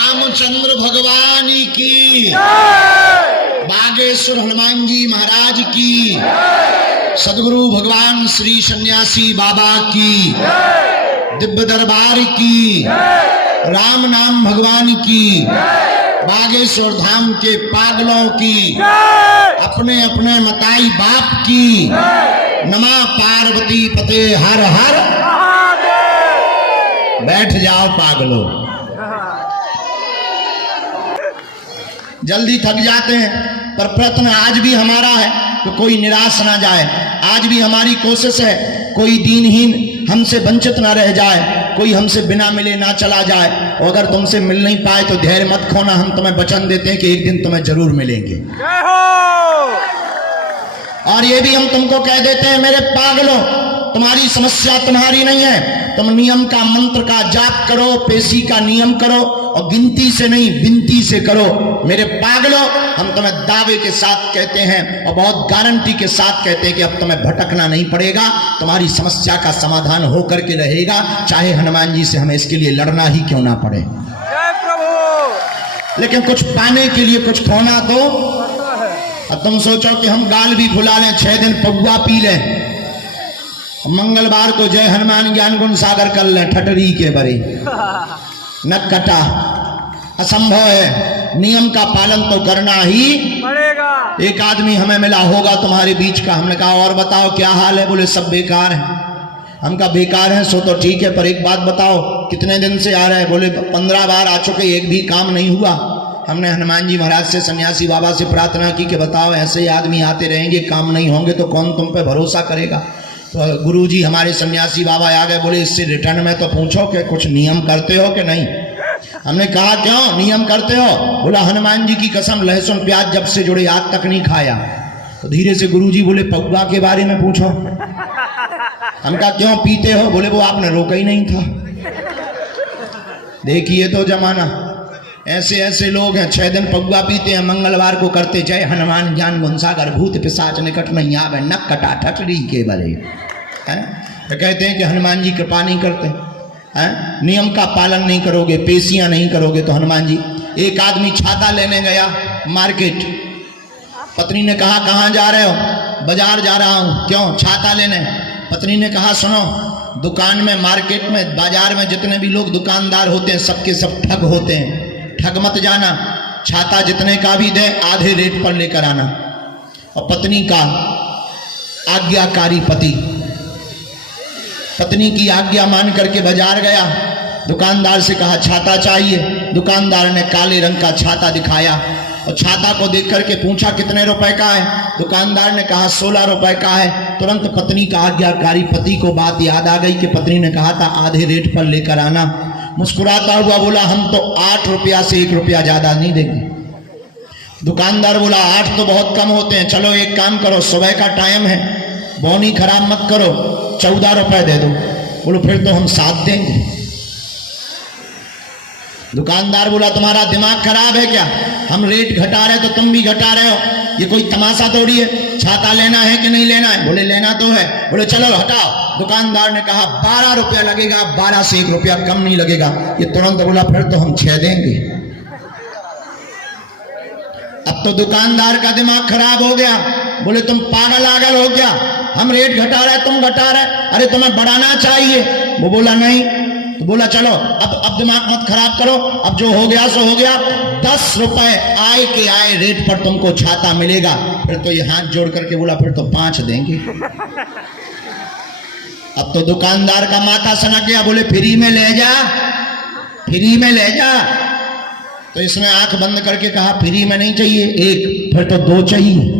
रामचंद्र भगवान की, बागेश्वर हनुमान जी महाराज की, सदगुरु भगवान श्री सन्यासी बाबा की, दिव्य दरबार की, राम नाम भगवान की, बागेश्वर धाम के पागलों की, अपने अपने मताई बाप की, नमा पार्वती पते हर हर। बैठ जाओ पागलों, जल्दी थक जाते हैं, पर प्रयत्न आज भी हमारा है कि कोई निराश ना जाए। आज भी हमारी कोशिश है कोई दीनहीन हमसे वंचित ना रह जाए, कोई हमसे बिना मिले ना चला जाए। और अगर तुमसे मिल नहीं पाए तो धैर्य मत खोना, हम तुम्हें वचन देते हैं कि एक दिन तुम्हें जरूर मिलेंगे। और ये भी हम तुमको कह देते हैं मेरे पागलों, तुम्हारी समस्या तुम्हारी नहीं है। तुम नियम का मंत्र का जाप करो, पेशी का नियम करो, और गिनती से नहीं विनती से करो। मेरे पागलों, हम तुम्हें दावे के साथ कहते हैं और बहुत गारंटी के साथ कहते हैं कि अब तुम्हें भटकना नहीं पड़ेगा, तुम्हारी समस्या का समाधान होकर के रहेगा, चाहे हनुमान जी से हमें इसके लिए लड़ना ही क्यों ना पड़े। लेकिन कुछ पाने के लिए कुछ खोना तो। अब तुम सोचो कि हम गाल भी फुला लें, 6 दिन पौवा पी लें, मंगलवार को जय हनुमान ज्ञान गुण सागर कर लें ठटरी के बरे, न कटा, असंभव है। नियम का पालन तो करना ही पड़ेगा। एक आदमी हमें मिला होगा तुम्हारे बीच का, हमने कहा और बताओ क्या हाल है? बोले सब बेकार है। हम कहा बेकार है सो तो ठीक है, पर एक बात बताओ कितने दिन से आ रहे हैं? बोले 15 बार आ चुके, एक भी काम नहीं हुआ। हमने हनुमान जी महाराज से, सन्यासी बाबा से प्रार्थना की कि बताओ ऐसे आदमी आते रहेंगे, काम नहीं होंगे तो कौन तुम पे भरोसा करेगा? तो गुरु जी हमारे सन्यासी बाबा आ गए, बोले इससे रिटर्न में तो पूछो कि कुछ नियम करते हो कि नहीं। हमने कहा क्यों नियम करते हो? बोला हनुमान जी की कसम लहसुन प्याज जब से जुड़े आज तक नहीं खाया। तो धीरे से गुरु जी बोले पौवा के बारे में पूछो। हम कहा क्यों पीते हो? बोले वो आपने रोका ही नहीं था। देखिए तो जमाना, ऐसे ऐसे लोग हैं 6 दिन पौवा पीते हैं, मंगलवार को करते जय हनुमान ज्ञान गुण सागर भूत पिशाच निकट नहीं आवे, नक कटा ठटरी के बरे। तो कहते हैं कि हनुमान जी कृपा नहीं करते हैं, नियम का पालन नहीं करोगे, पेशियां नहीं करोगे तो हनुमान जी। एक आदमी छाता लेने गया मार्केट, पत्नी ने कहा कहाँ जा रहे हो? बाजार जा रहा हूँ। क्यों? छाता लेने। पत्नी ने कहा सुनो, दुकान में, मार्केट में, बाजार में जितने भी लोग दुकानदार होते हैं सबके सब ठग होते हैं, ठग मत जाना। छाता जितने का भी दे आधे रेट पर लेकर आना। और पत्नी का आज्ञाकारी पति पत्नी की आज्ञा मान करके बाजार गया, दुकानदार से कहा छाता चाहिए। दुकानदार ने काले रंग का छाता दिखाया और छाता को देख करके पूछा कितने रुपए का है? दुकानदार ने कहा 16 रुपए का है। तुरंत पत्नी का आज्ञाकारी पति को बात याद आ गई कि पत्नी ने कहा था आधे रेट पर लेकर आना। मुस्कुराता हुआ बोला हम तो 8 रुपया से 1 रुपया ज्यादा नहीं देंगे। दुकानदार बोला 8 तो बहुत कम होते हैं, चलो एक काम करो, सुबह का टाइम है, बौनी खराब मत करो, 14 रुपए दे दो। बोलो फिर तो हम 7 देंगे। दुकानदार बोला तुम्हारा दिमाग खराब है क्या? हम रेट घटा रहे तो तुम भी घटा रहे हो, ये कोई तमाशा थोड़ी है। छाता लेना है कि नहीं लेना है? बोले लेना तो है। बोले चलो हटाओ। दुकानदार ने कहा 12 रुपया लगेगा, 12 से 1 रुपया कम नहीं लगेगा। ये तुरंत बोला फिर तो हम 6 देंगे। अब तो दुकानदार का दिमाग खराब हो गया, बोले तुम पागल आगल हो क्या? हम रेट घटा रहे तुम घटा रहे, अरे तुम्हें बढ़ाना चाहिए। वो बोला नहीं। तो बोला चलो अब दिमाग मत खराब करो, अब जो हो गया सो हो गया, 10 रुपए आए के आए रेट पर तुमको छाता मिलेगा। फिर तो ये हाथ जोड़ करके बोला फिर तो 5 देंगे। अब तो दुकानदार का माथा सनक गया, बोले फ्री में ले जा, फ्री में ले जा। तो इसने आंख बंद करके कहा फ्री में नहीं चाहिए 1, फिर तो 2 चाहिए।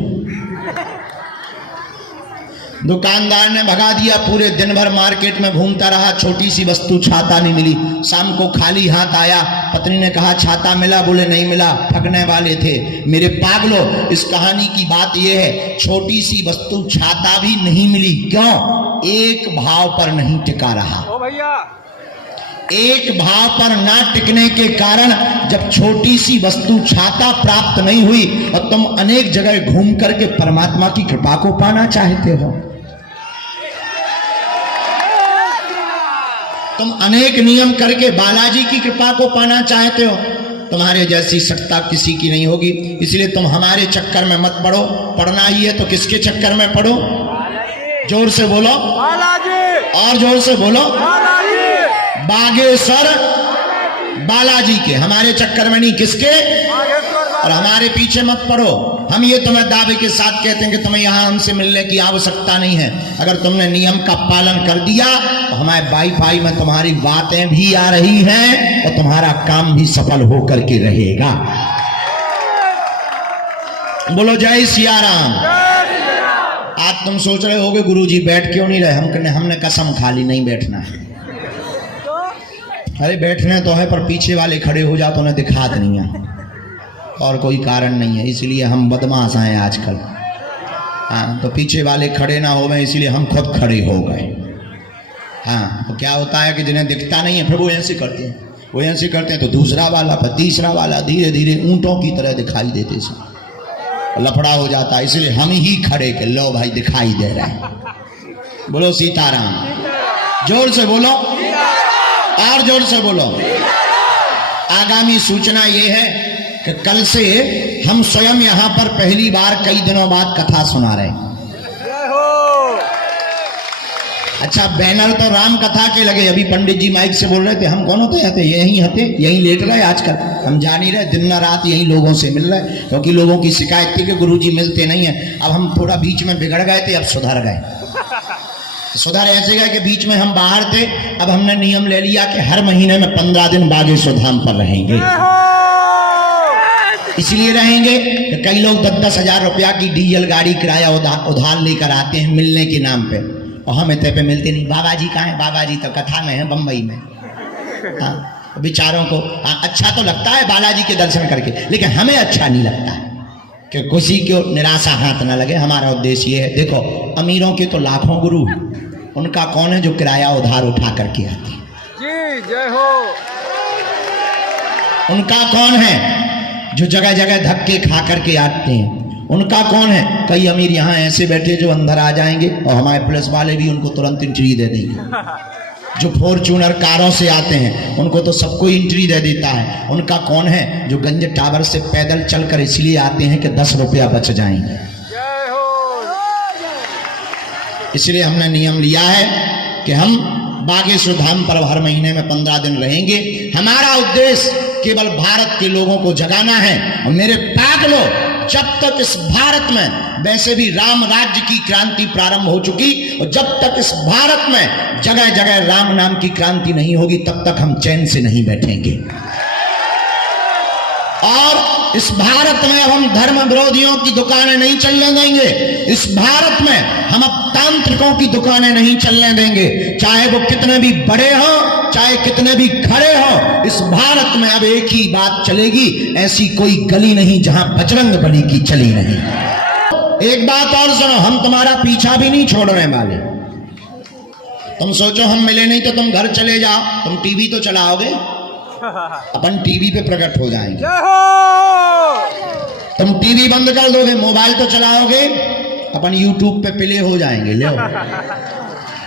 दुकानदार ने भगा दिया। पूरे दिन भर मार्केट में घूमता रहा, छोटी सी वस्तु छाता नहीं मिली। शाम को खाली हाथ आया, पत्नी ने कहा छाता मिला? बोले नहीं मिला, ठगने वाले थे। मेरे पागलों, इस कहानी की बात यह है, छोटी सी वस्तु छाता भी नहीं मिली। क्यों? एक भाव पर नहीं टिका रहा। ओ भैया, एक भाव पर ना टिकने के कारण जब छोटी सी वस्तु छाता प्राप्त नहीं हुई और तुम अनेक जगह घूम करके परमात्मा की कृपा को पाना चाहते हो, तुम अनेक नियम करके बालाजी की कृपा को पाना चाहते हो, तुम्हारे जैसी सत्ता किसी की नहीं होगी, इसलिए तुम हमारे चक्कर में मत पड़ो। पढ़ना ही है तो किसके चक्कर में पढ़ो? जोर से बोलो, और जोर से बोलो, बागेश्वर बालाजी के। हमारे चक्कर में नहीं, किसके? और हमारे पीछे मत पड़ो। हम ये तुम्हें दावे के साथ कहते हैं कि तुम्हें यहाँ हमसे मिलने की आवश्यकता नहीं है। अगर तुमने नियम का पालन कर दिया तो हमारे वाईफाई में तुम्हारी बातें भी आ रही हैं और तुम्हारा काम भी सफल होकर के रहेगा। बोलो जय सिया राम। आज तुम सोच रहे होगे गुरुजी बैठ क्यों नहीं रहे? हमने कसम खा ली नहीं बैठना है। अरे बैठने तो है, पर पीछे वाले खड़े हो जाओ तो उन्हें दिखात नहीं है, और कोई कारण नहीं है। इसलिए हम बदमाश हैं आजकल। हाँ, तो पीछे वाले खड़े ना हो गए, इसलिए हम खुद खड़े हो गए। हाँ, तो क्या होता है कि जिन्हें दिखता नहीं है फिर वो ऐसे करते हैं, वो ऐसे करते हैं तो दूसरा वाला, फिर तीसरा वाला, धीरे धीरे ऊंटों की तरह दिखाई देते से लफड़ा हो जाता है। इसलिए हम ही खड़े के लो भाई दिखाई दे रहे हैं। बोलो सीताराम। जोर से बोलो, और जोर से बोलो। आगामी सूचना ये है कि कल से हम स्वयं यहाँ पर पहली बार कई दिनों बाद कथा सुना रहे हैं। अच्छा, बैनर तो राम कथा के लगे। अभी पंडित जी माइक से बोल रहे थे, हम कौन होते हते? यहीं हते, यहीं लेट रहे आजकल। हम जा नहीं रहे, दिन रात यहीं लोगों से मिल रहे, क्योंकि लोगों की शिकायत थी कि गुरुजी मिलते नहीं है। अब हम थोड़ा बीच में बिगड़ गए थे, अब सुधर गए। सुधर ऐसे गए कि बीच में हम बाहर थे, अब हमने नियम ले लिया कि हर महीने में 15 दिन बागेश्वर धाम पर रहेंगे। इसलिए रहेंगे कि कई लोग 10-10 हजार रुपया की डीजल गाड़ी किराया उधार लेकर आते हैं मिलने के नाम पे, और हम इतने पे मिलते नहीं। बाबा जी कहाँ है? बाबा जी तो कथा में है, बम्बई में। हाँ, बेचारों को अच्छा तो लगता है बालाजी के दर्शन करके, लेकिन हमें अच्छा नहीं लगता है कि किसी को निराशा हाथ ना लगे। हमारा उद्देश्य ये है, देखो अमीरों के तो लाखों गुरु, उनका कौन है जो किराया उधार उठा करके आते हैं? जी जय हो। उनका कौन है जो जगह जगह धक्के खा करके आते हैं? उनका कौन है? कई अमीर यहाँ ऐसे बैठे जो अंदर आ जाएंगे और हमारे पुलिस वाले भी उनको तुरंत एंट्री दे देंगे। जो फॉर्च्यूनर कारों से आते हैं उनको तो सबको एंट्री दे देता है। उनका कौन है जो गंज टावर से पैदल चलकर इसलिए आते हैं कि 10 रुपया बच जाएंगे। इसलिए हमने नियम लिया है कि हम बागेश्वर धाम पर हर महीने में 15 दिन रहेंगे। हमारा उद्देश्य केवल भारत के लोगों को जगाना है। और मेरे पागलों, जब तक इस भारत में वैसे भी राम राज्य की क्रांति प्रारंभ हो चुकी, और जब तक इस भारत में जगह जगह राम नाम की क्रांति नहीं होगी, तब तक हम चैन से नहीं बैठेंगे। और इस भारत में अब हम धर्म विरोधियों की दुकानें नहीं चलने देंगे। इस भारत में हम अब तांत्रिकों की दुकानें नहीं चलने देंगे, चाहे वो कितने भी बड़े हों, चाहे कितने भी खड़े हों। इस भारत में अब एक ही बात चलेगी, ऐसी कोई गली नहीं जहां बजरंग बली की चली नहीं। एक बात और सुनो, हम तुम्हारा पीछा भी नहीं छोड़ने वाले। तुम सोचो हम मिले नहीं तो तुम घर चले जाओ, तुम टीवी तो चलाओगे, अपन टीवी पे प्रकट हो जाएंगे। तुम टीवी बंद कर दोगे, मोबाइल तो चलाओगे, अपन यूट्यूब पे प्ले हो जाएंगे। ले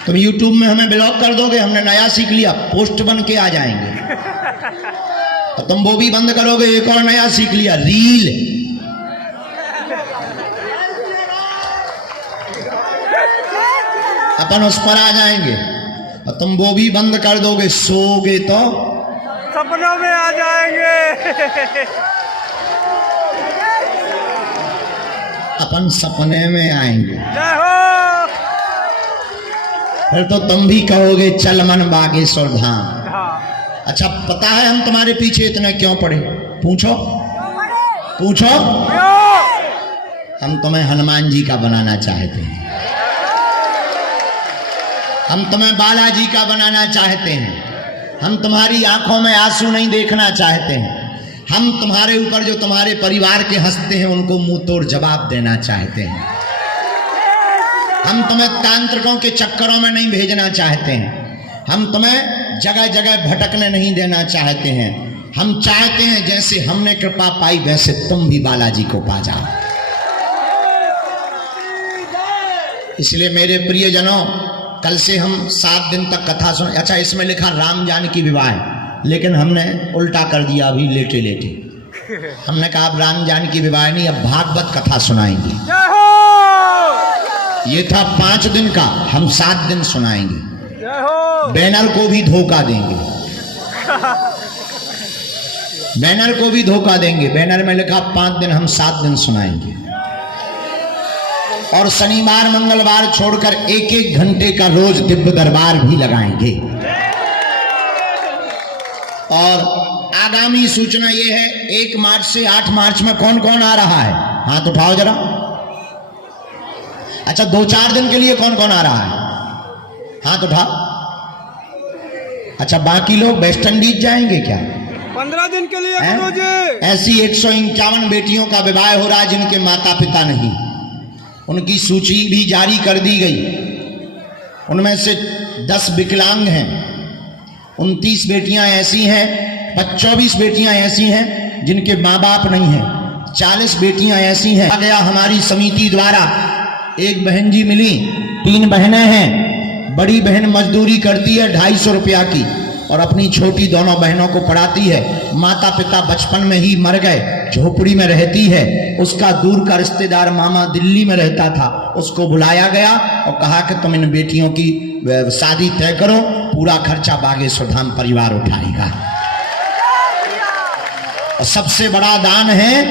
तुम यूट्यूब में हमें ब्लॉक कर दोगे, हमने नया सीख लिया, पोस्ट बन के आ जाएंगे। और तुम वो भी बंद करोगे, एक और नया सीख लिया, रील। अपन उस पर आ जाएंगे। और तुम वो भी बंद कर दोगे, सोओगे तो सपनों में आ जाएंगे। अपन सपने में आएंगे। जय हो। फिर तो तुम भी कहोगे चल मन बागेश्वर धाम। अच्छा, पता है हम तुम्हारे पीछे इतने क्यों पड़े? पूछो पूछो। हम तुम्हें हनुमान जी का बनाना चाहते हैं, हम तुम्हें बालाजी का बनाना चाहते हैं, हम तुम्हारी आंखों में आंसू नहीं देखना चाहते हैं, हम तुम्हारे ऊपर जो तुम्हारे परिवार के हंसते हैं उनको मुंह तोड़ जवाब देना चाहते हैं। हम तुम्हें तांत्रिकों के चक्करों में नहीं भेजना चाहते हैं, हम तुम्हें जगह जगह भटकने नहीं देना चाहते हैं। हम चाहते हैं जैसे हमने कृपा पाई वैसे तुम भी बालाजी को पा जाओ। इसलिए मेरे प्रियजनों, कल से हम 7 दिन तक कथा सुन। अच्छा, इसमें लिखा राम जानकी विवाह, लेकिन हमने उल्टा कर दिया अभी लेटे लेटे। हमने कहा अब राम जानकी विवाह नहीं, अब भागवत कथा सुनाएंगे। जय हो। ये था 5 दिन का, हम 7 दिन सुनाएंगे। जय हो। बैनर को भी धोखा देंगे, बैनर को भी धोखा देंगे। बैनर में लिखा 5 दिन, हम 7 दिन सुनाएंगे। और शनिवार मंगलवार छोड़कर 1-1 घंटे का रोज दिव्य दरबार भी लगाएंगे। और आगामी सूचना यह है, 1 मार्च से 8 मार्च में कौन कौन आ रहा है? हाथ उठाओ जरा। अच्छा, 2-4 दिन के लिए कौन कौन आ रहा है? हाथ उठाओ। अच्छा, बाकी लोग वेस्ट इंडीज जाएंगे क्या? 15 दिन के लिए गुरुजी। ऐसी 151 बेटियों का विवाह हो रहा है जिनके माता पिता नहीं। उनकी सूची भी जारी कर दी गई। उनमें से 10 विकलांग हैं, 29 बेटियां ऐसी हैं, 24 बेटियां ऐसी हैं जिनके माँ बाप नहीं हैं, 40 बेटियां ऐसी हैं। आ गया हमारी समिति द्वारा, एक बहन जी मिली, 3 बहनें हैं। बड़ी बहन मजदूरी करती है 250 रुपया की और अपनी छोटी दोनों बहनों को पढ़ाती है। माता पिता बचपन में ही मर गए, झोपड़ी में रहती है। उसका दूर का रिश्तेदार मामा दिल्ली में रहता था, उसको बुलाया गया और कहा कि तुम इन बेटियों की शादी तय करो, पूरा खर्चा बागेश्वर धाम परिवार उठाएगा। और सबसे बड़ा दान है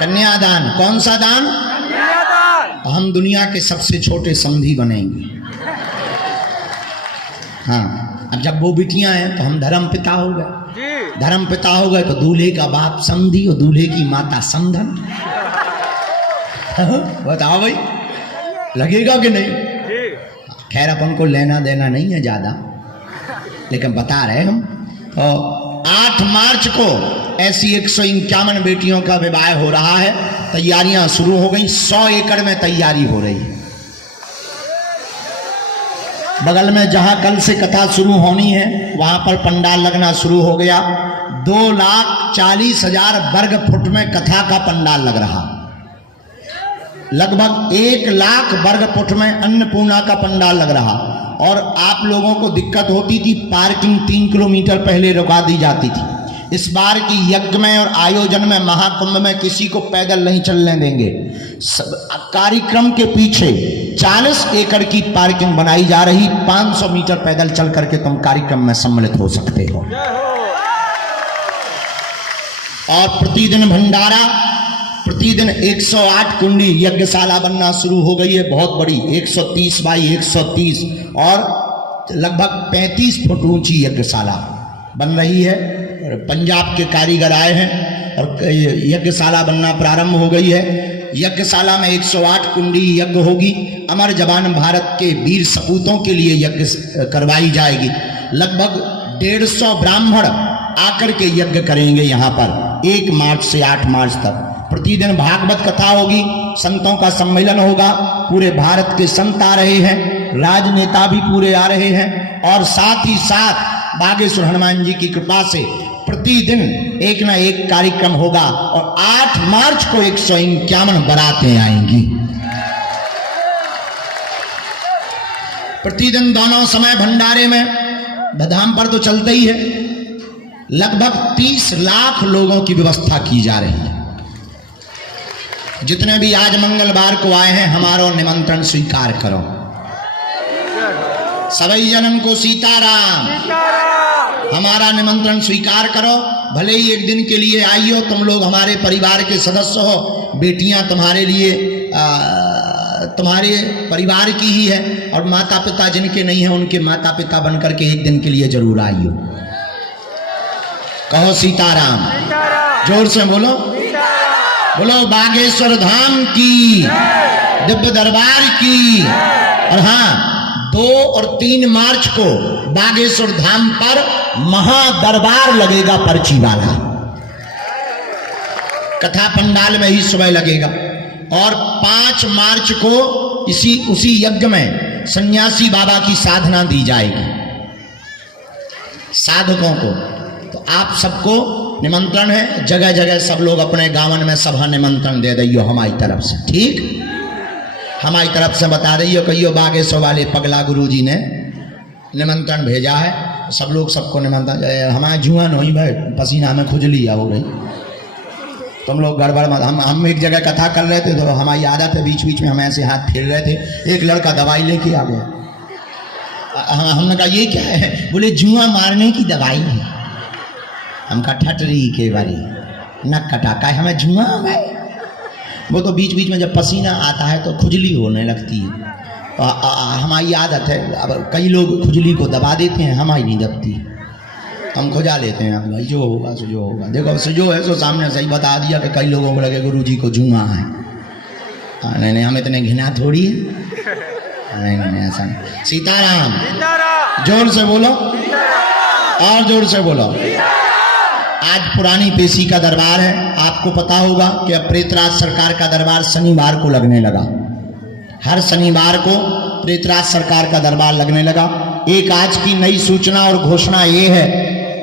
कन्यादान। कौन सा दान? कन्यादान। हम दुनिया के सबसे छोटे समधी बनेंगे। हाँ, अब जब वो बिटियां हैं तो हम धर्म पिता हो गए। जी। धर्म पिता हो गए तो दूल्हे का बाप समधी और दूल्हे की माता समधन। बताओ भाई, लगेगा कि नहीं? जी। खैर अपन को लेना देना नहीं है ज्यादा, लेकिन बता रहे हम। तो 8 मार्च को ऐसी 151 बेटियों का विवाह हो रहा है। तैयारियां शुरू हो गई, 100 एकड़ में तैयारी हो रही है। बगल में जहां कल से कथा शुरू होनी है वहां पर पंडाल लगना शुरू हो गया। 2,40,000 वर्ग फुट में कथा का पंडाल लग रहा। लगभग 1 लाख वर्ग फुट में अन्नपूर्णा का पंडाल लग रहा। और आप लोगों को दिक्कत होती थी, पार्किंग 3 किलोमीटर पहले रुका दी जाती थी। इस बार की यज्ञ में और आयोजन में, महाकुंभ में किसी को पैदल नहीं चलने देंगे। कार्यक्रम के पीछे 40 एकड़ की पार्किंग बनाई जा रही। 500 मीटर पैदल चल करके तुम कार्यक्रम में सम्मिलित हो सकते हो। जय हो। और प्रतिदिन भंडारा, प्रतिदिन 108 कुंडी यज्ञशाला बनना शुरू हो गई है, बहुत बड़ी, 130 बाई 130 और लगभग 35 फुट ऊंची यज्ञशाला बन रही है। पंजाब के कारीगर आए हैं और यज्ञशाला बनना प्रारंभ हो गई है। यज्ञशाला में 108 कुंडी यज्ञ होगी। अमर जवान भारत के वीर सपूतों के लिए यज्ञ करवाई जाएगी। लगभग 150 ब्राह्मण आकर के यज्ञ करेंगे यहाँ पर 1 मार्च से 8 मार्च तक। प्रतिदिन भागवत कथा होगी, संतों का सम्मेलन होगा। पूरे भारत के संत आ रहे हैं, राजनेता भी पूरे आ रहे हैं। और साथ ही साथ बागेश्वर हनुमान जी की कृपा से प्रतिदिन एक ना एक कार्यक्रम होगा। और 8 मार्च को 151 बारातें आएंगी। प्रतिदिन दोनों समय भंडारे में धाम पर तो चलते ही है। लगभग 30 लाख लोगों की व्यवस्था की जा रही है। जितने भी आज मंगलवार को आए हैं, हमारा निमंत्रण स्वीकार करो। सभी जनन को सीताराम। हमारा निमंत्रण स्वीकार करो। भले ही एक दिन के लिए आई हो, तुम लोग हमारे परिवार के सदस्य हो। बेटियां तुम्हारे लिए तुम्हारे परिवार की ही है। और माता पिता जिनके नहीं है, उनके माता पिता बनकर के एक दिन के लिए जरूर आई हो। कहो सीताराम। जोर से बोलो। बोलो बागेश्वर धाम की, दिव्य दरबार की। और हाँ, 2 और 3 मार्च को बागेश्वर धाम पर महादरबार लगेगा, पर्ची वाला। कथा पंडाल में ही सुबह लगेगा। और 5 मार्च को उसी यज्ञ में सन्यासी बाबा की साधना दी जाएगी साधकों को। तो आप सबको निमंत्रण है। जगह जगह सब लोग अपने गांवन में सभा निमंत्रण दे दियो हमारी तरफ से। ठीक, हमारी तरफ से बता दियो, कहियो बागेश्वर वाले पगला गुरुजी ने निमंत्रण भेजा है। सब लोग सबको निमंत्रण, हमारा जुआ नहीं भाई, पसीना में खुजली हो रही, तुम लोग गड़बड़ मत। हम एक जगह कथा कर रहे थे तो हमारी आदत है बीच बीच में हम ऐसे हाथ फेर रहे थे, एक लड़का दवाई लेके आ गया। हमने कहा ये क्या है? बोले जुआ मारने की दवाई है। हम कहा ठटरी के बारी नक कटा का हमें जुआ है। वो तो बीच बीच में जब पसीना आता है तो खुजली होने लगती है। हमारी आदत है, अब कई लोग खुजली को दबा देते हैं, हमारी नहीं दबती, हम खुजा लेते हैं। अब भाई जो होगा सो जो होगा, देखो सो जो है सो सामने सही बता दिया कि कई लोगों को लगे गुरुजी को जुआ है। नहीं नहीं, हम इतने घिना थोड़ी है, नहीं नहीं ऐसा नहीं। सीताराम, जोर से बोलो और जोर से बोलो। आज पुरानी पेशी का दरबार है। आपको पता होगा कि अब प्रेतराज सरकार का दरबार शनिवार को लगने लगा। हर शनिवार को प्रेतराज सरकार का दरबार लगने लगा। एक आज की नई सूचना और घोषणा ये है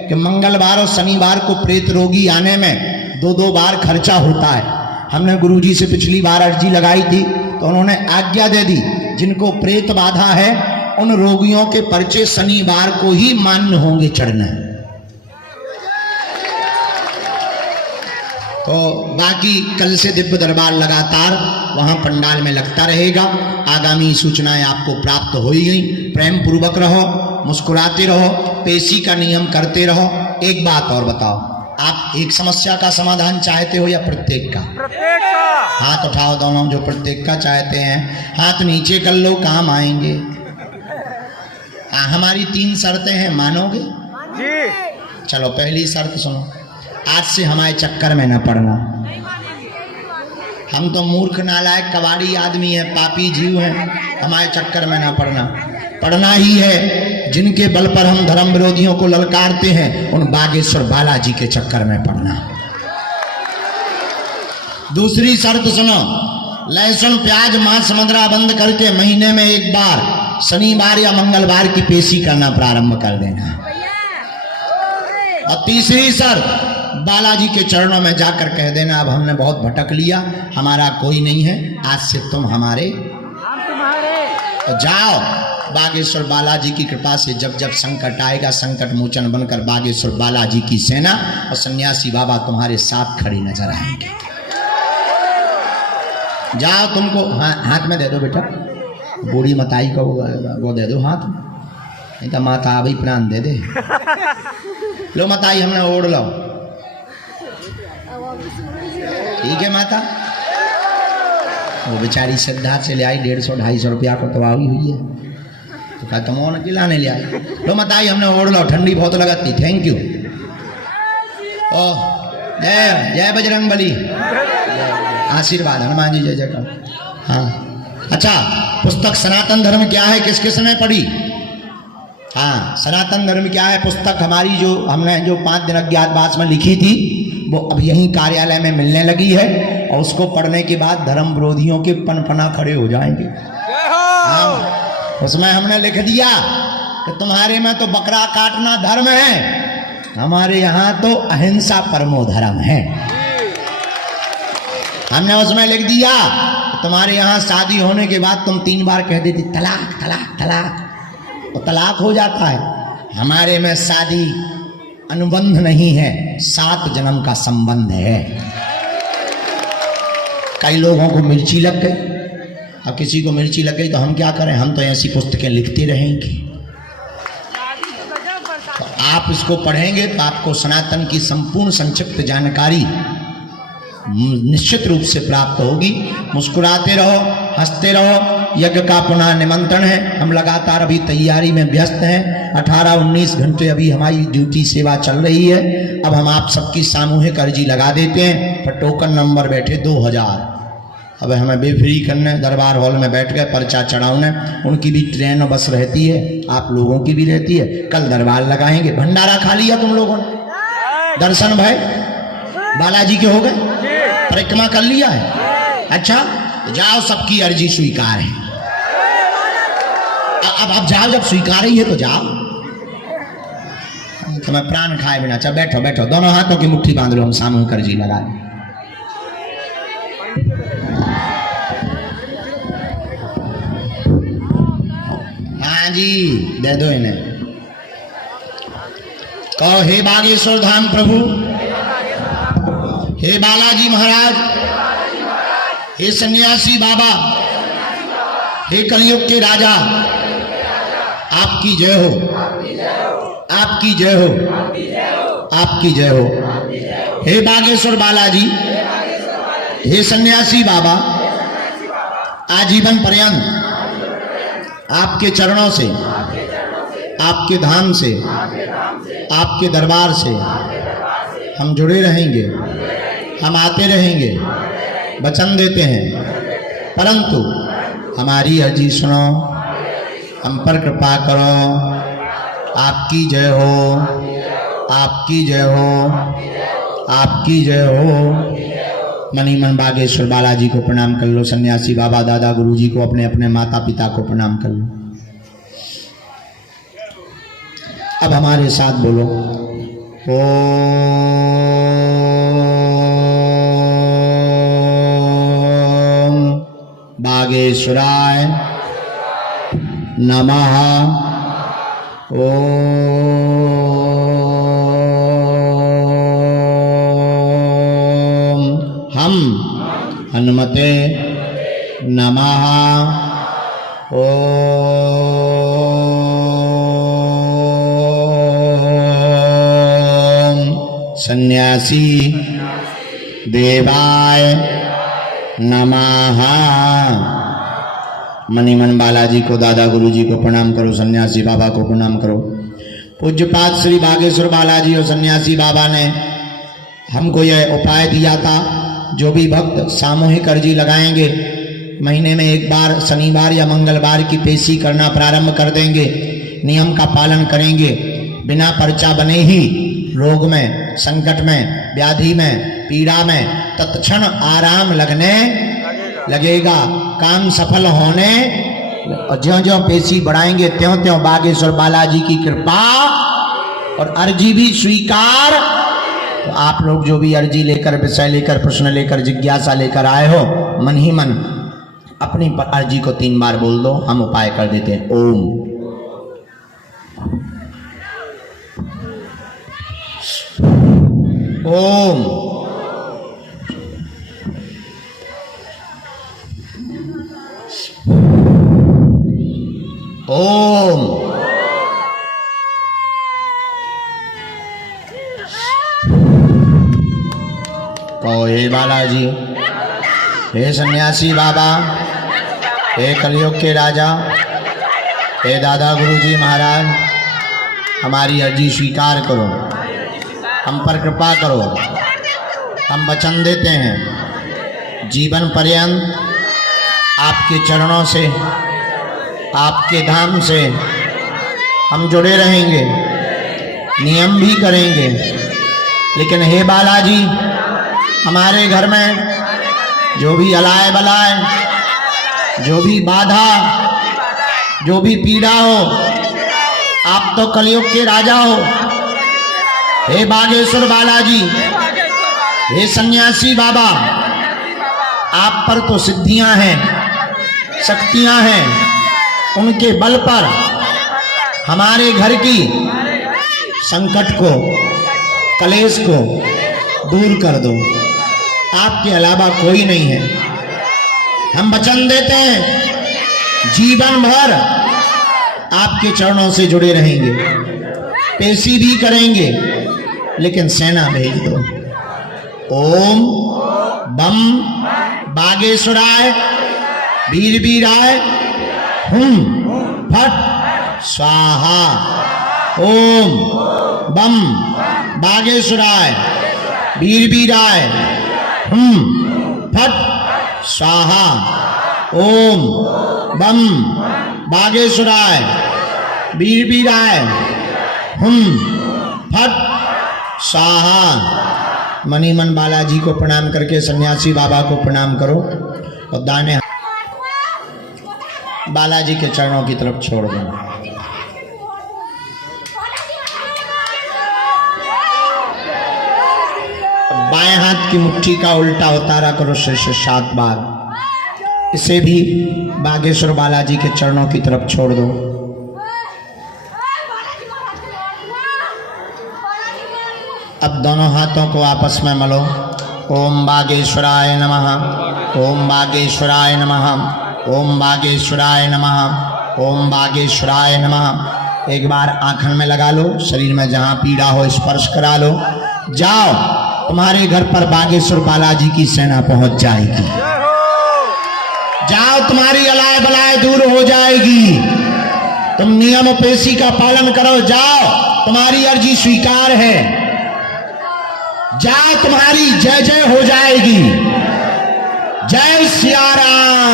कि मंगलवार और शनिवार को प्रेत रोगी आने में 2-2 बार खर्चा होता है। हमने गुरुजी से पिछली बार अर्जी लगाई थी तो उन्होंने आज्ञा दे दी, जिनको प्रेत बाधा है उन रोगियों के पर्चे शनिवार को ही मान्य होंगे चढ़ना। तो बाकी कल से दिव्य दरबार लगातार वहां पंडाल में लगता रहेगा। आगामी सूचनाएं आपको प्राप्त हो ही गई। प्रेम पूर्वक रहो, मुस्कुराते रहो, पेशी का नियम करते रहो। एक बात और बताओ, आप एक समस्या का समाधान चाहते हो या प्रत्येक का? प्रत्येक का। हाथ उठाओ दोनों जो प्रत्येक का चाहते हैं, हाथ नीचे कर लो, काम आएंगे। हमारी 3 शर्तें हैं, मानोगे? जी। चलो पहली शर्त सुनो, आज से हमारे चक्कर में न पड़ना। हम तो मूर्ख नालायक कबाड़ी आदमी है, पापी जीव हैं, हमारे चक्कर में न पड़ना। पढ़ना ही है जिनके बल पर हम धर्म विरोधियों को ललकारते हैं, उन बागेश्वर बालाजी के चक्कर में पड़ना। दूसरी शर्त सुनो, लहसुन प्याज मांस मदिरा बंद करके महीने में एक बार शनिवार या मंगलवार की पेशी करना प्रारंभ कर देना। और तीसरी शर्त, बालाजी के चरणों में जाकर कह देना, अब हमने बहुत भटक लिया, हमारा कोई नहीं है, आज से तुम हमारे। तो जाओ बागेश्वर बालाजी की कृपा से जब जब संकट आएगा, संकट मोचन बनकर बागेश्वर बालाजी की सेना और सन्यासी बाबा तुम्हारे साथ खड़े नजर आएंगे। जाओ, तुमको हाथ में दे दो बेटा, बूढ़ी मताई को वो दे दो हाथ में, नहीं तो माता अभी प्राण दे दे। लो मताई, हमने ओढ़ लो, ठीक है माता। वो बेचारी श्रद्धा से ले आई 150-250 रुपया को तबाही हुई है, तो कहा तुम और खिलाने ले आई। लो मताई, हमने ओढ़ लो, ठंडी बहुत लगती, थैंक यू। ओह जय जय बजरंग बली, आशीर्वाद हनुमान जी जय जयकार। हाँ अच्छा, पुस्तक सनातन धर्म क्या है किस किसने पढ़ी? हाँ, सनातन धर्म क्या है पुस्तक हमारी जो हमने जो 5 दिन अज्ञातवास में लिखी थी वो अब यहीं कार्यालय में मिलने लगी है, और उसको पढ़ने के बाद धर्म विरोधियों के पनपना खड़े हो जाएंगे। हाँ, उसमें हमने लिख दिया कि तुम्हारे में तो बकरा काटना धर्म है, हमारे यहाँ तो अहिंसा परमो धर्म है। हमने उसमें लिख दिया तुम्हारे यहाँ शादी होने के बाद तुम 3 बार कह देती तलाक तलाक तलाक, तो तलाक हो जाता है। हमारे में शादी अनुबंध नहीं है, 7 जन्म का संबंध है। कई लोगों को मिर्ची लग गई, अब किसी को मिर्ची लग गई तो हम क्या करें, हम तो ऐसी पुस्तकें लिखते रहेंगे। तो आप इसको पढ़ेंगे तो आपको सनातन की संपूर्ण संक्षिप्त जानकारी निश्चित रूप से प्राप्त होगी। मुस्कुराते रहो, हंसते रहो। यज्ञ का पुनः निमंत्रण है, हम लगातार अभी तैयारी में व्यस्त हैं। 18-19 घंटे अभी हमारी ड्यूटी सेवा चल रही है। अब हम आप सबकी सामूहिक अर्जी लगा देते हैं, पर टोकन नंबर बैठे 2000। अब हमें बेफ्री करने दरबार हॉल में बैठ गए, पर्चा चढ़ाने। उनकी भी ट्रेन और बस रहती है, आप लोगों की भी रहती है। कल दरबार लगाएंगे। भंडारा खा लिया तुम लोगों ने? दर्शन भाई बालाजी के हो गए? परिक्रमा कर लिया है? अच्छा, जाओ, सबकी अर्जी स्वीकार है। अब जाओ, जब स्वीकार ही है तो जाओ। तो मैं प्राण खाए बिना, चल बैठो बैठो, दोनों हाथों की मुट्ठी बांध लो, हम सामूहिक अर्जी लगा लें। हाँ जी, दे दो इन्हें। कहो हे बागेश्वर धाम प्रभु, हे बालाजी महाराज, हे सन्यासी बाबा, हे कलयुग के राजा, आपकी जय हो, आपकी जय हो, आपकी जय हो। हे बागेश्वर बालाजी, हे सन्यासी बाबा, आजीवन पर्यंत आपके चरणों से, आपके धाम से, आपके दरबार से हम जुड़े रहेंगे, हम आते रहेंगे, वचन देते हैं। परंतु हमारी अर्जी सुनो, हम पर कृपा करो। आपकी जय हो, आपकी जय हो, आपकी जय हो। मनी मन बागेश्वर बालाजी को प्रणाम कर लो, सन्यासी बाबा दादा गुरुजी को, अपने अपने माता पिता को प्रणाम कर लो। अब हमारे साथ बोलो, ओम बागेश्वराय नमः। ओम हम हनुमते नमः। ओम सन्यासी देवाय नमः। मनीमन बालाजी को, दादा गुरुजी को प्रणाम करो, सन्यासी बाबा को प्रणाम करो। पूज्यपाद श्री बागेश्वर बालाजी और सन्यासी बाबा ने हमको यह उपाय दिया था, जो भी भक्त सामूहिक अर्जी लगाएंगे, महीने में एक बार शनिवार या मंगलवार की पेशी करना प्रारंभ कर देंगे, नियम का पालन करेंगे, बिना पर्चा बने ही रोग में, संकट में, व्याधि में, पीड़ा में तत्क्षण आराम लगेगा, काम सफल होने। और ज्यों ज्यों पेशी बढ़ाएंगे त्यों त्यों बागेश्वर बालाजी की कृपा और अर्जी भी स्वीकार। तो आप लोग जो भी अर्जी लेकर, विषय लेकर, प्रश्न लेकर, जिज्ञासा लेकर आए हो, मन ही मन अपनी अर्जी को 3 बार बोल दो, हम उपाय कर देते हैं। ओम ओम ओम कहो हे बालाजी, हे सन्यासी बाबा, हे कलयुग के राजा, हे दादा गुरुजी महाराज, हमारी अर्जी स्वीकार करो, हम पर कृपा करो। हम वचन देते हैं, जीवन पर्यंत आपके चरणों से, आपके धाम से हम जुड़े रहेंगे, नियम भी करेंगे। लेकिन हे बालाजी, हमारे घर में जो भी अलाय बलाय, जो भी बाधा, जो भी पीड़ा हो, आप तो कलयुग के राजा हो। हे बागेश्वर बालाजी, हे सन्यासी बाबा, आप पर तो सिद्धियां हैं, शक्तियां हैं, उनके बल पर हमारे घर की संकट को, कलेश को दूर कर दो। आपके अलावा कोई नहीं है। हम वचन देते हैं, जीवन भर आपके चरणों से जुड़े रहेंगे, पेशी भी करेंगे, लेकिन सेना भेज दो। ओम बम बागेश्वराय वीर वीराय हुम फट स्वाहा। ओम बम बागेश्वराय वीर वीराय हुम फट स्वाहा। ओम बम बागेश्वराय वीर वीराय हुम फट स्वाहा। मनी मन बालाजी को प्रणाम करके सन्यासी बाबा को प्रणाम करो और दाने बालाजी के चरणों की तरफ छोड़ दो। बाएं हाथ की मुट्ठी का उल्टा उतारा करो शेष 7 बार। इसे भी बागेश्वर बालाजी के चरणों की तरफ छोड़ दो। अब दोनों हाथों को आपस में मलो। ओम बागेश्वराय नमः, ओम बागेश्वराय नमः, ओम बागेश्वराय नमः, ओम बागेश्वराय नमः। एक बार आंखन में लगा लो, शरीर में जहां पीड़ा हो स्पर्श करा लो। जाओ, तुम्हारे घर पर बागेश्वर बालाजी की सेना पहुंच जाएगी। जाओ, तुम्हारी अलाय बलाय दूर हो जाएगी। तुम नियम पेशी का पालन करो। जाओ, तुम्हारी अर्जी स्वीकार है। जाओ, तुम्हारी जय जय हो जाएगी। जय सिया राम।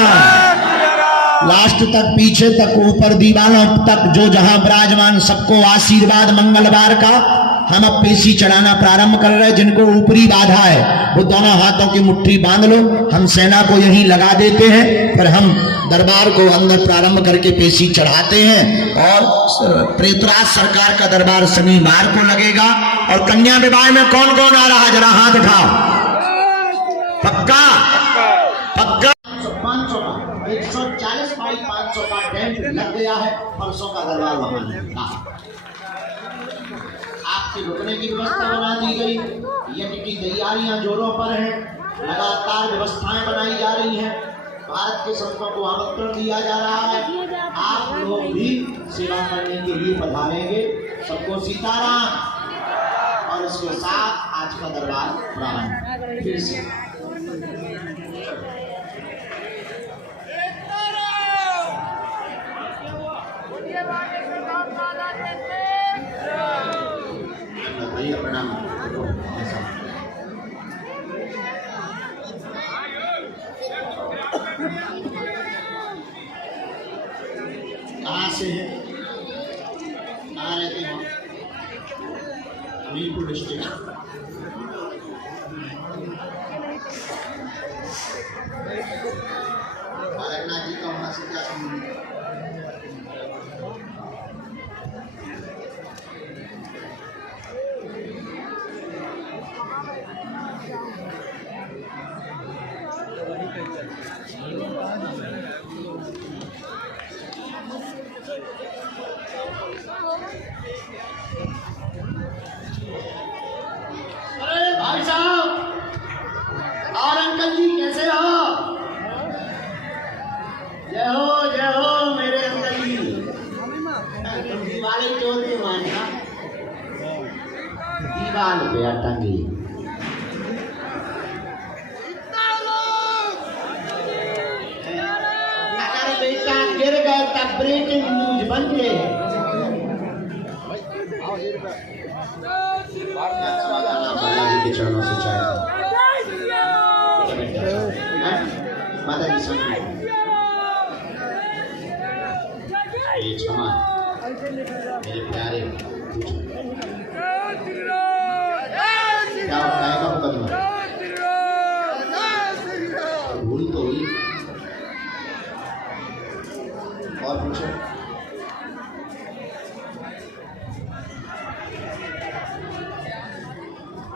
लास्ट तक, पीछे तक, ऊपर दीवानों तक, जो जहां विराजमान, सबको आशीर्वाद मंगलवार का। हम अब पेशी चढ़ाना प्रारंभ कर रहे हैं। जिनको ऊपरी बाधा है वो दोनों हाथों की मुट्ठी बांध लो। हम सेना को यहीं लगा देते हैं, फिर हम दरबार को अंदर प्रारंभ करके पेशी चढ़ाते हैं। और प्रेतराज सरकार का दरबार शनिवार को लगेगा। और कन्या विवाह में कौन कौन आ रहा है, जरा हाथ उठाओ। पक्का पक्का। 500 का 140 बाई 500 का टेंट लग गया है। परसों का दरबार वहां है। आपके रुकने की व्यवस्था बना दी गई। यज्ञ की तैयारियां जोरों पर हैं। लगातार व्यवस्थाएं बनाई जा रही हैं। भारत के संतों को आमंत्रण दिया जा रहा है। आप लोग भी सेवा करने के लिए पधारेंगे। सबको सीताराम। और इसके साथ आज का दरबार प्रारंभ फिर से। प्रणाम। कहाँ से है, कहाँ रहते हो? हमीरपुर डिस्ट्रिक्ट। बालकनाथ जी का वहाँ से क्या संबंध है? अरे भाई साहब और अंकल जी कैसे हो? जय हो मेरे अंकल जी। तुम दिवाली चोर के मानना दीवार पे अटंगी। अगर बेटा गिर गए तब ब्रेकिंग न्यूज बन गए। बालाजी के चरणों से चाहे माता जी समझ ये क्षमा मेरे प्यारे। क्या होता है मुकदमा? भूल तो हुई। और पूछो।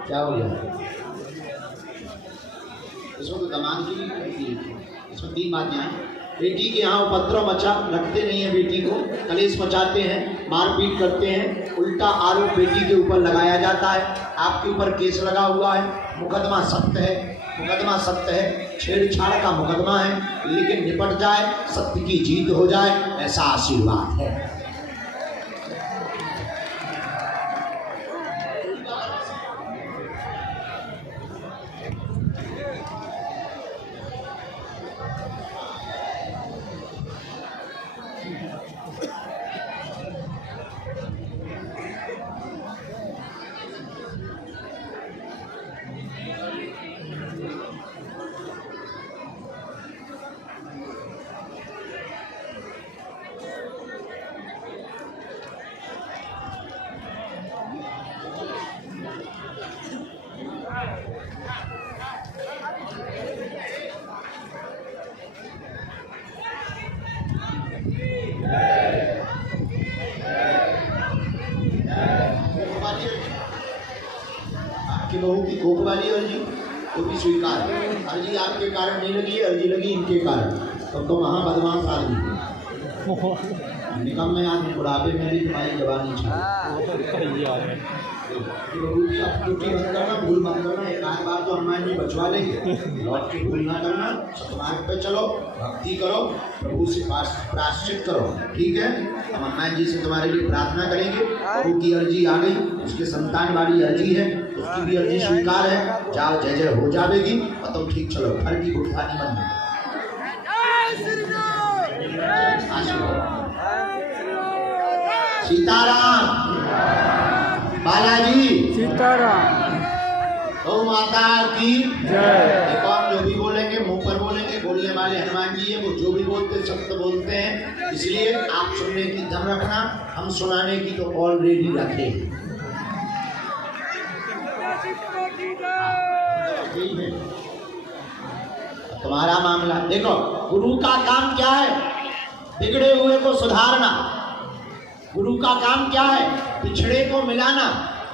क्या हो गया? इसमें तो दमान की इसमें 3 बातें हैं। बेटी के यहाँ उपद्रव मचा, रखते नहीं है बेटी को, कलेश मचाते हैं, मारपीट करते हैं, उल्टा आरोप बेटी के ऊपर लगाया जाता है। आपके ऊपर केस लगा हुआ है। मुकदमा सत्य है, मुकदमा सत्य है, छेड़छाड़ का मुकदमा है, लेकिन निपट जाए, सत्य की जीत हो जाए, ऐसा आशीर्वाद है। आपकी बहू की कोख वाली अर्जी वो भी स्वीकार। अर्जी आपके कारण नहीं लगी, अर्जी लगी इनके कारण। तब तो वहाँ बदमाश आदमी निकम में आदमी, बुढ़ापे में भी तुम्हारी जवानी चाहिए। प्रभु जी आप टूटी मत करना, भूल मत करना, एक आध बार तो हनुमान जी बचवा लेंगे, लौट के भूल ना करना, सतमार्ग पे चलो, भक्ति करो, प्रभु से प्रायश्चित करो, ठीक है। हम हनुमान जी से तुम्हारे लिए प्रार्थना करेंगे। प्रभु की अर्जी आ गई, उसके संतान वाली अर्जी है, उसकी भी अर्जी स्वीकार है, जाओ जय जय हो जाएगी और तुम ठीक चलो, घर की गुटखानी बन सीताराम, बालाजी सीताराम, गौ माता की जय। कौन जो भी बोलेंगे मुंह पर बोलेंगे, बोलने वाले हनुमान जी है, वो जो भी बोलते शब्द बोलते हैं, इसलिए आप सुनने की दम रखना, हम सुनाने की तो ऑलरेडी रखे। तुम्हारा मामला देखो, गुरु का काम क्या है? बिगड़े हुए को सुधारना। गुरु का काम क्या है? पिछड़े को मिलाना।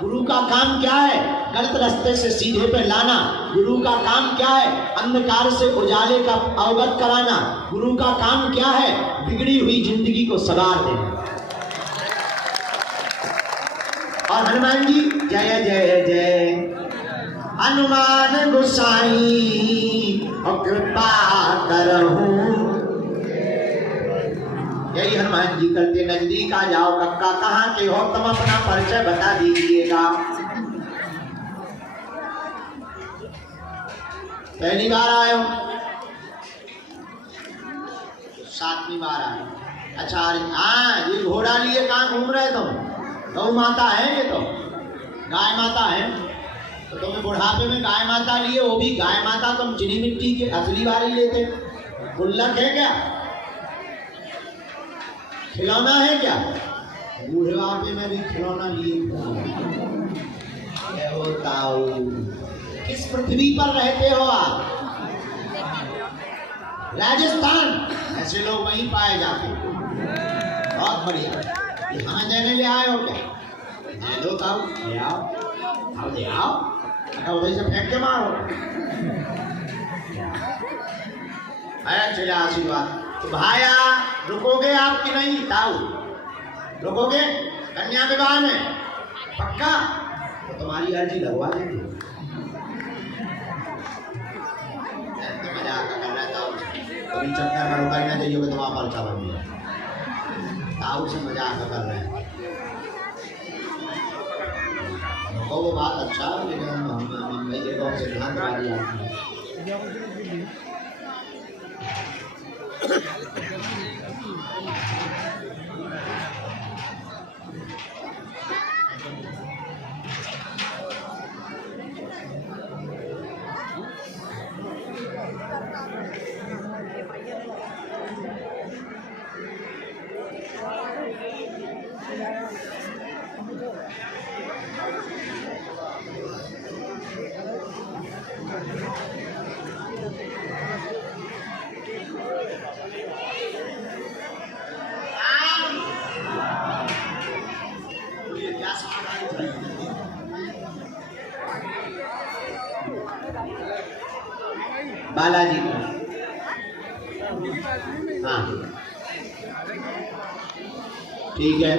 गुरु का काम क्या है? गलत रास्ते से सीधे पे लाना। गुरु का काम क्या है? अंधकार से उजाले का अवगत कराना। गुरु का काम क्या है? बिगड़ी हुई जिंदगी को सवार देना। और हनुमान जी जय जय जय हनुमान गोसाई और कृपा करहूं। यही हनुमान जी करते। नजदीक आ जाओ, कक्का कहाँ के हो तुम, अपना परिचय बता दीजिएगा। पहली बार आए हो? 7वीं बार आए? अच्छा, हाँ, ये घोड़ा लिए कहाँ घूम रहे तुम? गौ माता है ये तो, गाय माता है तो तुम्हें बुढ़ापे में गाय माता लिए, वो भी गाय माता तुम चिनी मिट्टी के असली वाली लेते। गुल्लक है क्या? खिलौना है क्या? बुढ़ापे में भी खिलौना लिए बताओ, किस पृथ्वी पर रहते हो आप? राजस्थान। ऐसे लोग वहीं पाए जाते। बहुत बढ़िया। यहाँ देने ले आए हो क्या? दे दो ताऊ, ले आओ, आओ दे आओ। अच्छा, उधर से फेंक के मारो। अरे चले आशीर्वाद। तो भाया रुकोगे आप कि नहीं? ताऊ रुकोगे कन्या विवाह में? पक्का? तो तुम्हारी अर्जी लगवा देंगे। तो मजाक कर रहा है ताऊ, कभी चक्कर में रुका ही ना चाहिए कि तुम्हारा पर्चा बन गया। ताऊ से मजाक कर रहे हैं। तो वो बात अच्छा है, लेकिन हम भाई देखो सिद्धांत वाली आती है। बालाजी, हाँ ठीक है।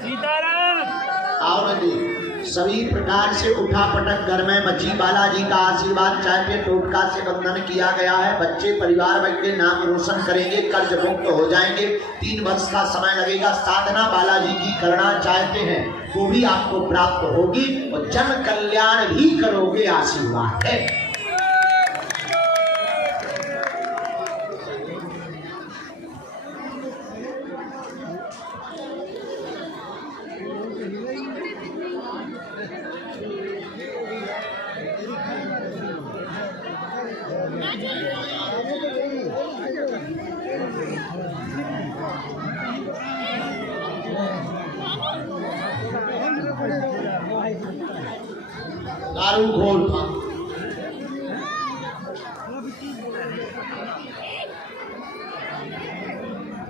सीताराम। आओ ना जी। सभी प्रकार से उठा पटक घर में मची। बालाजी का आशीर्वाद चाय पे टोटका से बंधन किया गया है। बच्चे परिवार वर्ग के नाम रोशन करेंगे, कर्ज मुक्त हो जाएंगे। 3 वर्ष का समय लगेगा। साधना बालाजी की करना चाहते हैं वो भी आपको प्राप्त होगी और जन कल्याण भी करोगे। आशीर्वाद है। दारू घोल था।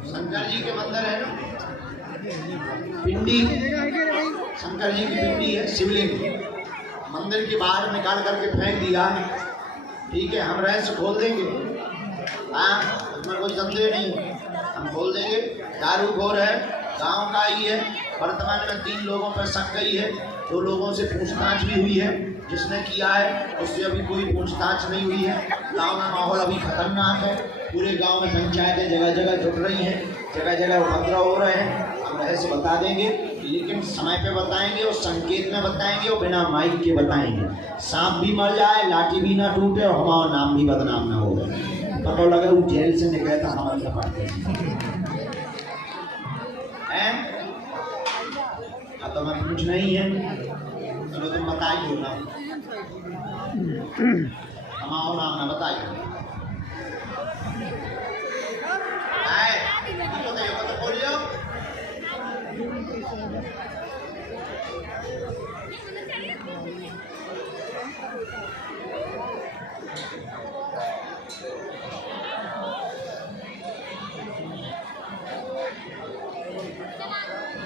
शंकर जी के मंदिर है ना, पिंडी, शंकर जी की पिंडी है, शिवलिंग मंदिर के बाहर निकाल करके फेंक दिया। ठीक है, हम रहस्य खोल देंगे। हाँ, उसमें कोई संदेह नहीं। हम बोल देंगे। दारूखोर है, गांव का ही है। वर्तमान में 3 लोगों पर शक गई है, 2 लोगों से पूछताछ भी हुई है। जिसने किया है उससे अभी कोई पूछताछ नहीं हुई है। गांव में माहौल अभी खतरनाक है। पूरे गांव में पंचायतें जगह जगह जुट रही हैं, जगह जगह उपद्रव हो रहे हैं। हम रहस्य बता देंगे, लेकिन समय पे बताएंगे और संकेत में बताएंगे और बिना माइक के बताएंगे। सांप भी मर जाए, लाठी भी ना टूटे और हमारा नाम भी बदनाम ना हो। पता लगे वो जेल से निकले था हमारे पाते हैं। अब तो मैं कुछ नहीं है, चलो तुम बताइए ना, हमारा नाम ना बताइए। बोलियो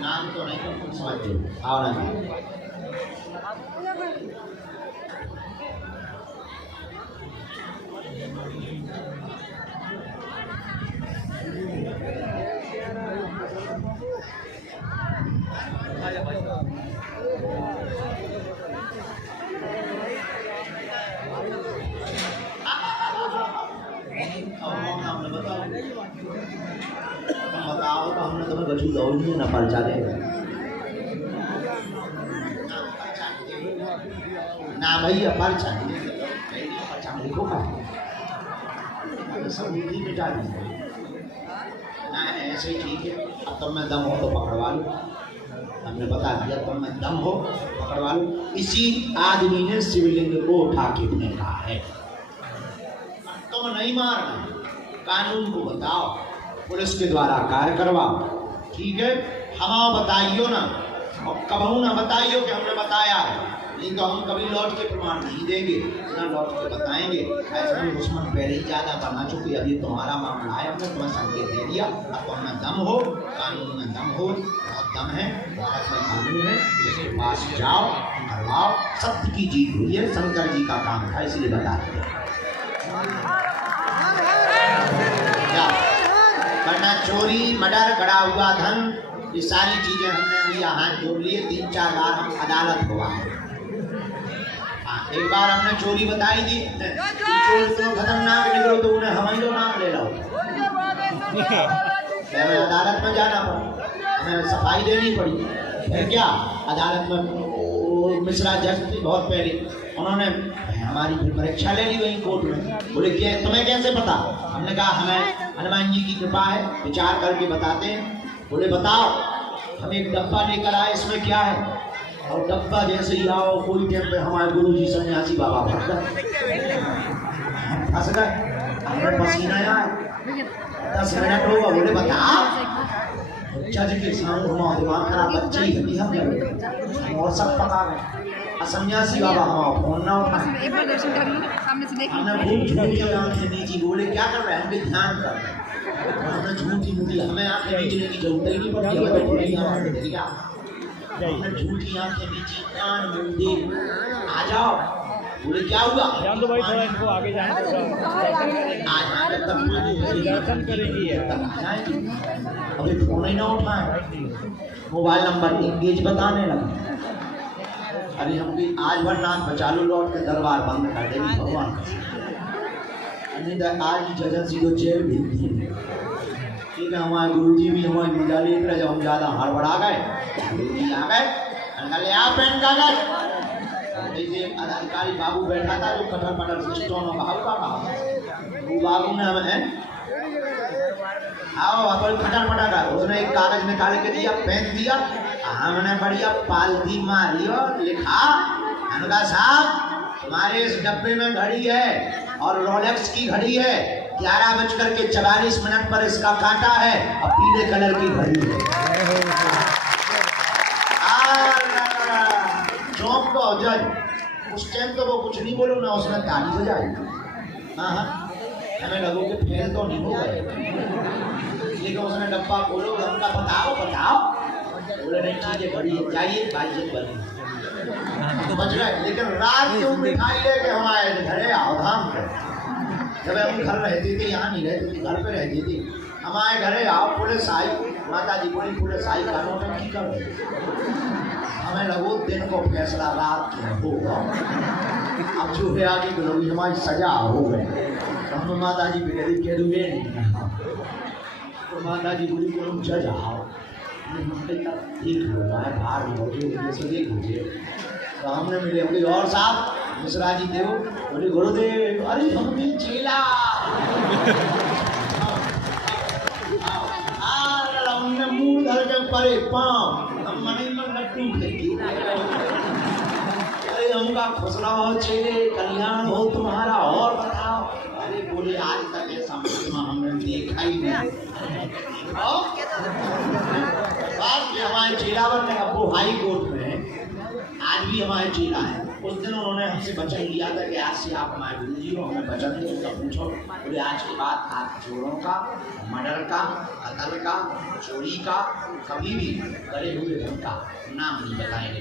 नाम तो नहीं समझते, आओ ना। बताओ तो हमने तुम्हें बचू दौड़ी ना पर्चा देगा ना भैया, पर्चा में लिखो का सब नीति मिटा दी ना, ऐसे ही ठीक है। अब तुम में दम हो तो पकड़वा लो, हमने बता दिया तुम में दम हो पकड़वा लो। इसी आदमी ने शिवलिंग को उठा के फेंका है। तुम नहीं मारना, कानून को बताओ, पुलिस के द्वारा कार्य करवाओ, ठीक है। हम बताइयो ना, और कबहू ना बताइयो कि हमने बताया है, नहीं तो हम कभी लौट के प्रमाण नहीं देंगे, ना लौट के बताएंगे। ऐसे में दुश्मन पहले ही ज्यादा बढ़ना चुके। अभी तुम्हारा मामला है, हमने तुम्हें संकेत दे दिया। अब तुम में दम हो, कानून में दम हो, बहुत दम है, भारत में कानून है, इसके पास जाओ, करवाओ। सत्य की जीत हुई है, शंकर जी का काम था, इसलिए बता दिया। वरना चोरी, मर्डर, गड़ा हुआ धन, ये सारी चीजें हमने अभी यहाँ जोड़ लिए। 3-4 बार हम अदालत हुआ है। एक बार हमने चोरी बताई थी, चोर तो खतरनाक निकलो तो उन्हें हमारे नाम ले लो। हमें अदालत में जाना पड़ा, हमें सफाई देनी पड़ी। फिर क्या, अदालत में मिश्रा जज थी बहुत पहले, उन्होंने हमारी फिर परीक्षा ले ली वहीं कोर्ट में। बोले क्या तुम्हें कैसे पता? हमने कहा हमें हनुमान जी की कृपा है, विचार करके बताते हैं। बोले बताओ। हम एक डब्बा लेकर आए, इसमें क्या है? और डब्बा जैसे ही आओ, कोई टाइम पे हमारे गुरु जी सन्यासी बाबा फंस गए, फंस गए, हमें पसीना आया। 10 मिनट होगा, बोले बताओ। जज के सामने घुमाओ, दिमाग खराब, बच्चे ही हमी हम लगे और सब पका गए। सन्यासी बाबा हमारा फोन ना उठाए, हमने खूब झूठ के आंखें नीची। बोले क्या कर रहे हैं? हम ध्यान कर रहे हैं। हमने झूठी मूठी, हमें आंखें नीचने की जरूरत ही नहीं पड़ती, हमें तो नहीं आवाज। हमने झूठी आंखें नीची, कान मूंदे, आ जाओ। बोले क्या हुआ? जान दो भाई, थोड़ा इनको आगे जाने दो, दर्शन करेंगे। अभी फोन ही ना उठाए, मोबाइल नंबर इंगेज बताने लगे। अरे हम भी आज भर नाम बचा लो, लौट के दरबार बंद कर देगी भगवान। आज जजन सी को जेल भेज दी। ठीक है, हमारे गुरु जी भी हमारी मजा ले रहे। जब हम ज्यादा हड़बड़ा गए, गुरु जी आ गए, ले आओ पेन कागज। जैसे अधिकारी बाबू बैठा था जो कटर पटर सिस्टम में बाबू का कहा, वो बाबू ने हमें आओ अपन खटर पटा कर, उसने एक कागज निकाल के दिया, पेन दिया, हमने बढ़िया पालती मारी और लिखा, अनका साहब तुम्हारे इस डब्बे में घड़ी है और रोलेक्स की घड़ी है, 11:44 पर इसका काटा है और पीले कलर की घड़ी है। चौंक दो जज, उस टाइम तो वो कुछ नहीं बोलो ना, उसने ताली बजाई। हाँ, हमें लगो कि फेल तो नहीं हो गए, लेकिन उसने डब्बा खोलो, हमका बताओ बताओ। बोले नहीं ठीक है, घड़ी चाहिए, बाइजन बनी तो बच गए। लेकिन रात को मिठाई लेके हमारे घरे आओ धाम पे। जब हम घर रहते थे, यहाँ नहीं रहते थे, घर पे रहते थे, हमारे घरे आओ पुलिस आई, माता जी बोली पुलिस आई कानून की कर हमें लगो दिन को फैसला रात के होगा। अब जो है आगे लोग हमारी सजा हो गई, तो हम माता जी भी कह दूंगे तो माता जी बोली कि हम जज आओ, ठीक हो जाए बाहर देख लीजिए। तो हमने मिले बोले और साहब मिश्रा जी देव, बोले गुरुदेव, अरे हम भी चेला हमने मुंह धर के परे पाँव हम मने में लट्टू फेंकी। अरे हमका खुसरा हो चेले, कल्याण हो तुम्हारा, और बताओ। अरे बोले आज तक ऐसा महिमा हमने देखा ही नहीं। बाद में हमारे चेला बनने का वो हाई कोर्ट में आज भी हमारे चेला है। उस दिन उन्होंने हमसे वचन लिया था कि आज से आप हमारे गुरु जी हो, हमें वचन दे, उनका पूछो। बोले आज के बाद आप चोरों का, मर्डर का, कत्ल का, चोरी का, कभी भी करे हुए धन का नाम नहीं बताएंगे।